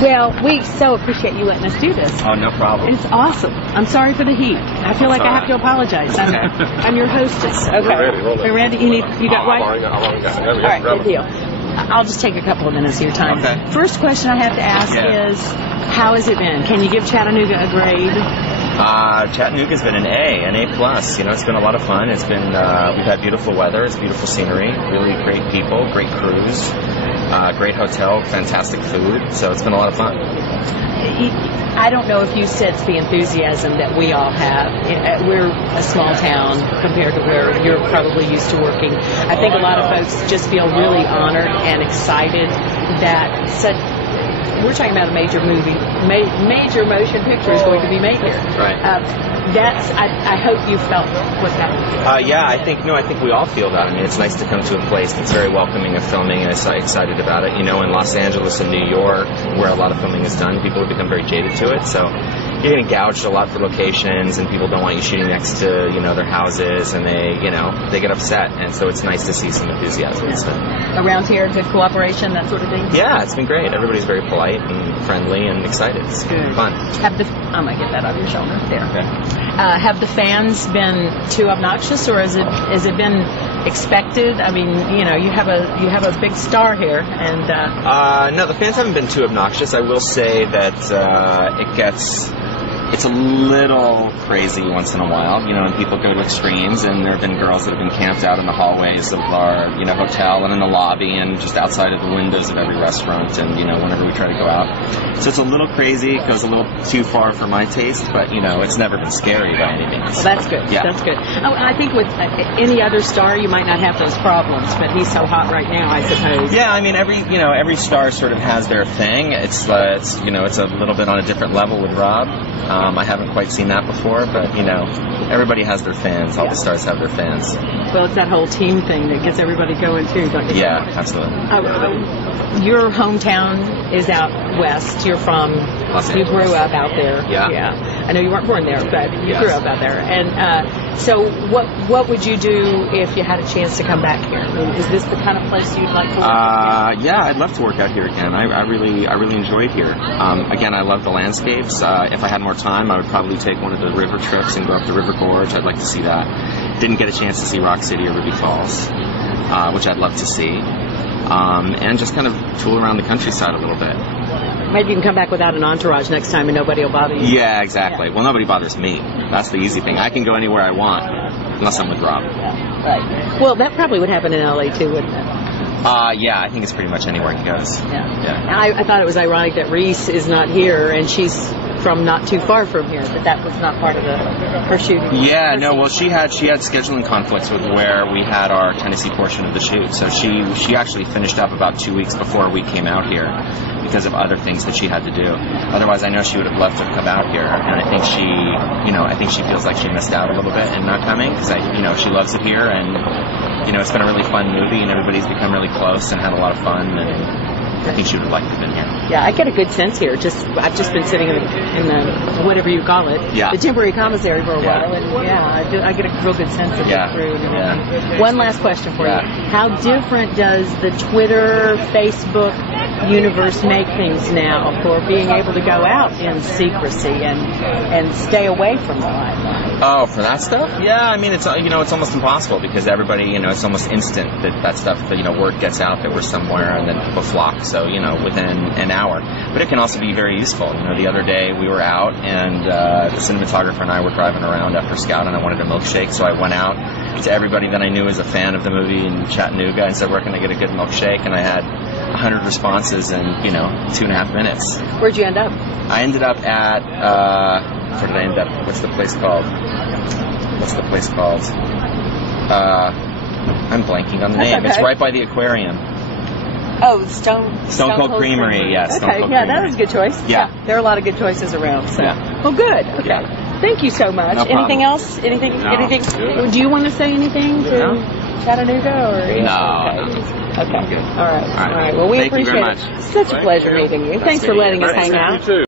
Well, we so appreciate you letting us do this. Oh, no problem. It's awesome. I'm sorry for the heat. I feel like I have to apologize. I'm your hostess. Okay. We're ready. You got right? All right, good deal. I'll just take a couple of minutes of your time. Okay. First question I have to ask is, how has it been? Can you give Chattanooga a grade? Chattanooga's been an A plus. You know, it's been a lot of fun. It's been we've had beautiful weather. It's beautiful scenery. Really great people. Great crews. Great hotel. Fantastic food. So it's been a lot of fun. I don't know if you sense the enthusiasm that we all have. We're a small town compared to where you're probably used to working. I think a lot of folks just feel really honored and excited that we're talking about a major major motion picture is going to be made here. Right. I hope you felt what that. Yeah, I think we all feel that. I mean, it's nice to come to a place that's very welcoming of filming, and I'm excited about it. You know, in Los Angeles and New York, where a lot of filming is done, people have become very jaded to it. So you're getting gouged a lot for locations, and people don't want you shooting next to their houses, and they get upset. And so it's nice to see some enthusiasm. Yeah. Around here, good cooperation, that sort of thing. Yeah, it's been great. Everybody's very polite and friendly and excited. It's been fun. I'm gonna get that off your shoulder there. Okay. Have the fans been too obnoxious, or has it been expected? I mean, you have a big star here, and no, the fans haven't been too obnoxious. I will say that it's a little crazy once in a while, and people go to extremes, and there have been girls that have been camped out in the hallways of our, hotel and in the lobby and just outside of the windows of every restaurant, and, whenever we try to go out. So it's a little crazy. It goes a little too far for my taste, but, it's never been scary by any means. Well, that's good. Yeah. That's good. Oh, I think with any other star, you might not have those problems, but he's so hot right now, I suppose. Yeah, I mean, every star sort of has their thing. It's a little bit on a different level with Rob. I haven't quite seen that before, but, everybody has their fans. All the stars have their fans. Well, it's that whole team thing that gets everybody going, too, don't you? Yeah, absolutely. Your hometown is out west. You're from Los Angeles. You grew up out there. Yeah. I know you weren't born there, but you grew up out there. And so what would you do if you had a chance to come back here? I mean, is this the kind of place you'd like to work? Yeah, I'd love to work out here again. I really enjoy it here. Again, I love the landscapes. If I had more time, I would probably take one of the river trips and go up the River Gorge. I'd like to see that. Didn't get a chance to see Rock City or Ruby Falls, which I'd love to see. And just kind of tool around the countryside a little bit. Maybe you can come back without an entourage next time and nobody will bother you. Yeah, exactly. Yeah. Well, nobody bothers me. That's the easy thing. I can go anywhere I want, unless I'm with Rob. Yeah, right. Well, that probably would happen in L.A. too, wouldn't it? Yeah, I think it's pretty much anywhere he goes. Yeah. I thought it was ironic that Reese is not here, and she's from not too far from here, but that was not part of her shooting. Yeah, no, well, she had scheduling conflicts with where we had our Tennessee portion of the shoot, so she actually finished up about 2 weeks before we came out here because of other things that she had to do. Otherwise, I know she would have loved to come out here, and I think she feels like she missed out a little bit in not coming, because she loves it here, and it's been a really fun movie, and everybody's become really close and had a lot of fun, and I think she would have liked to have been here. Yeah, I get a good sense here. I've just been sitting in the whatever you call it, the temporary commissary for a while, and I get a real good sense of the crew and everything. One last question for you: how different does the Twitter, Facebook universe make things now for being able to go out in secrecy and stay away from the limelight? Oh, for that stuff? Yeah, I mean, it's almost impossible because everybody, it's almost instant that stuff, word gets out that we're somewhere and then people flock. So, within an hour. But it can also be very useful. The other day we were out and the cinematographer and I were driving around after Scout, and I wanted a milkshake, so I went out to everybody that I knew as a fan of the movie in Chattanooga and said, where can I get a good milkshake? And I had 100 responses in, 2.5 minutes. Where'd you end up? I ended up at, where did I end up? What's the place called? I'm blanking on the name. Okay. It's right by the aquarium. Oh, Stone Cold Creamery. Yes. Okay, that was a good choice. Yeah. There are a lot of good choices around. So. Yeah. Well, good. Okay. Yeah. Thank you so much. No problem. Anything else? Anything? Do you want to say anything to Chattanooga? Or? No. Okay. All right. Well, we appreciate it. Such a pleasure meeting you. Thanks for letting us hang out.